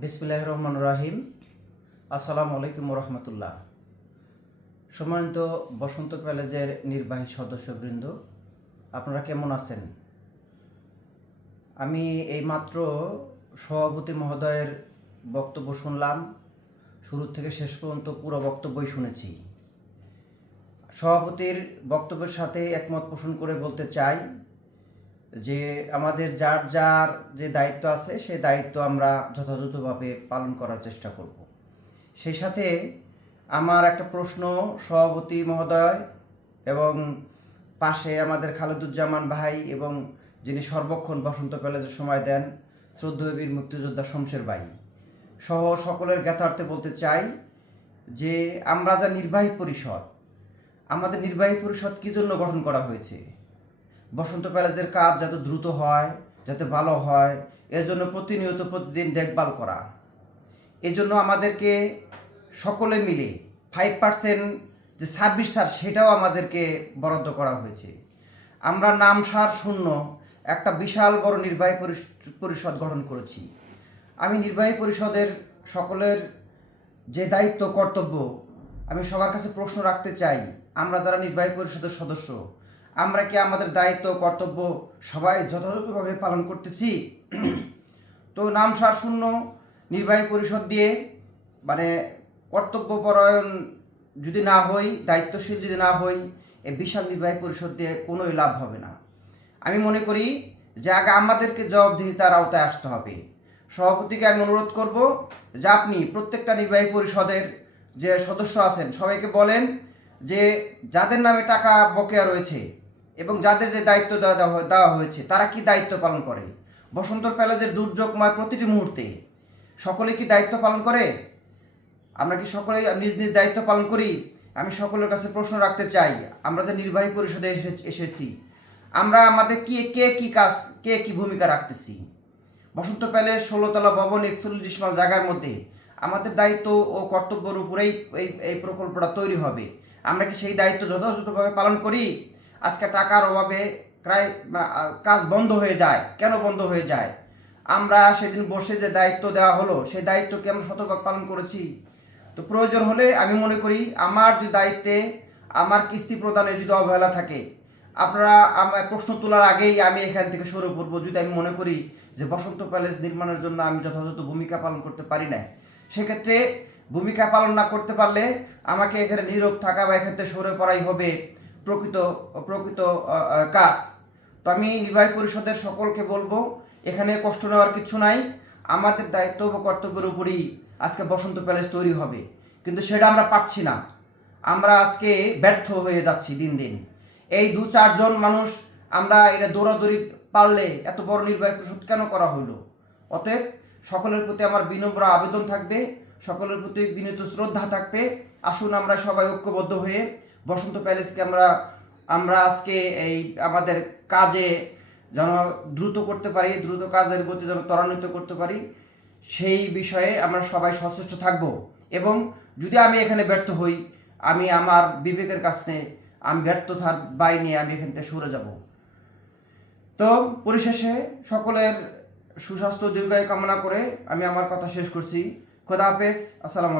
বিসমুল্লাহ রহমান রাহিম। আসসালামু আলাইকুম রহমতুল্লাহ। সম্মানিত বসন্ত প্যালেজের নির্বাহী সদস্যবৃন্দ, আপনারা কেমন আছেন? আমি এইমাত্র সভাপতি মহোদয়ের বক্তব্য শুনলাম। শুরু থেকে শেষ পর্যন্ত পুরো বক্তব্যই শুনেছি। সভাপতির বক্তব্যের সাথে একমত পোষণ করে বলতে চাই যে আমাদের যার যার যে দায়িত্ব আছে, সেই দায়িত্ব আমরা যথাযথভাবে পালন করার চেষ্টা করব। সেই সাথে আমার একটা প্রশ্ন, সভাপতি মহোদয় এবং পাশে আমাদের খালেদুজ্জামান ভাই এবং যিনি সর্বক্ষণ বসন্ত প্যালেজে সময় দেন, শ্রদ্ধেয় বীর মুক্তিযোদ্ধা শমশের ভাই সহ সকলের জ্ঞাতার্থে বলতে চাই যে আমরা যা নির্বাহী পরিষদ, আমাদের নির্বাহী পরিষদ কী জন্য গঠন করা হয়েছে? বসন্ত প্যালেজের কাজ যাতে দ্রুত হয়, যাতে ভালো হয়, এর জন্য প্রতিনিয়ত প্রতিদিন দেখভাল করা। এজন্য আমাদেরকে সকলে মিলে ফাইভ পার্সেন্ট যে সার্ভিস সার, সেটাও আমাদেরকে বরাদ্দ করা হয়েছে। আমরা নাম সার শূন্য একটা বিশাল বড় নির্বাহী পরিষ- পরিষদ গঠন করেছি। আমি নির্বাহী পরিষদের সকলের যে দায়িত্ব, কর্তব্য, আমি সবার কাছে প্রশ্ন রাখতে চাই, আমরা যারা নির্বাহী পরিষদের সদস্য আমরা কি আমাদের দায়িত্ব, কর্তব্য সবাই যথাযথভাবে পালন করতেছি? তো নাম সার শূন্য, নির্বাহী পরিষদ দিয়ে মানে কর্তব্যপরায়ণ যদি না হই, দায়িত্বশীল যদি না হই এই বিশাল নির্বাহী পরিষদ দিয়ে কোনোই লাভ হবে না। আমি মনে করি যে আগে আমাদেরকে জবাবদিহিতার আওতায় আসতে হবে। সভাপতিকে আমি অনুরোধ করব যে আপনি প্রত্যেকটা নির্বাহী পরিষদের যে সদস্য আছেন, সবাইকে বলেন যে যাদের নামে টাকা বকেয়া রয়েছে এবং যাদের যে দায়িত্ব দেওয়া হয়- হয়েছে, তারা কি দায়িত্ব পালন করে? বসন্ত প্যালেজের দুর্যোগময় প্রতিটি মুহূর্তে সকলে কি দায়িত্ব পালন করে? আমরা কি সকলেই নিজ নিজ দায়িত্ব পালন করি? আমি সকলের কাছে প্রশ্ন রাখতে চাই, আমরা যে নির্বাহী পরিষদে এসে- এসেছি, আমরা আমাদের কি, কে কি কাজ, কে কি ভূমিকা রাখতেছি? বসন্ত প্যালেস ষোলোতলা ভবন একচল্লিশ মাল জায়গার মধ্যে, আমাদের দায়িত্ব ও কর্তব্যের উপরেই এই এই প্রকল্পটা তৈরি হবে। আমরা কি সেই দায়িত্ব যথাযথভাবে পালন করি? আজকে টাকার অভাবে প্রায় কাজ বন্ধ হয়ে যায়। কেন বন্ধ হয়ে যায়? আমরা সেদিন বসে যে দায়িত্ব দেওয়া হলো, সেই দায়িত্বকে আমরা শতভাগ পালন করেছি। তো প্রয়োজন হলে আমি মনে করি, আমার যে দায়িত্বে আমার কিস্তি প্রদানে যদি অবহেলা থাকে, আপনারা আমার প্রশ্ন তোলার আগেই আমি এখান থেকে সরে পড়ব। যদি আমি মনে করি যে বসন্ত প্যালেস নির্মাণের জন্য আমি যথাযথ ভূমিকা পালন করতে পারি না সেক্ষেত্রে ভূমিকা পালন না করতে পারলে আমাকে এখানে নীরব থাকা বা এক্ষেত্রে সরে পড়াই হবে। প্রকৃত প্রকৃত কাজ। তো আমি নির্বাহী পরিষদের সকলকে বলব, এখানে কষ্ট নেওয়ার কিছু নাই। আমাদের দায়িত্ব ও কর্তব্যের উপরই আজকে বসন্ত প্যালেস তৈরি হবে। কিন্তু সেটা আমরা পাচ্ছি না। আমরা আজকে ব্যর্থ হয়ে যাচ্ছি দিন দিন। এই দু চারজন মানুষ, আমরা এটা দৌড়াদৌড়ি পারলে এত বড় নির্বাহী পরিষদ কেন করা হলো? অতএব সকলের প্রতি আমার বিনম্র আবেদন থাকবে, সকলের প্রতি বিনীত শ্রদ্ধা থাকবে। আসুন আমরা সবাই ঐক্যবদ্ধ হয়ে বসন্ত প্যালেসকে আমরা আমরা আজকে এই আমাদের কাজে যেন দ্রুত করতে পারি, দ্রুত কাজের গতি যেন ত্বরান্বিত করতে পারি, সেই বিষয়ে আমরা সবাই সচেষ্ট থাকব। এবং যদি আমি এখানে ব্যর্থ হই, আমি আমার বিবেকের কাছে আমি ব্যর্থতার বাই নিয়ে আমি এখান থেকে সরে যাব। তো পরিশেষে সকলের সুস্বাস্থ্য, দীর্ঘায়ু কামনা করে আমি আমার কথা শেষ করছি। খোদা হাফেজ, আসসালামু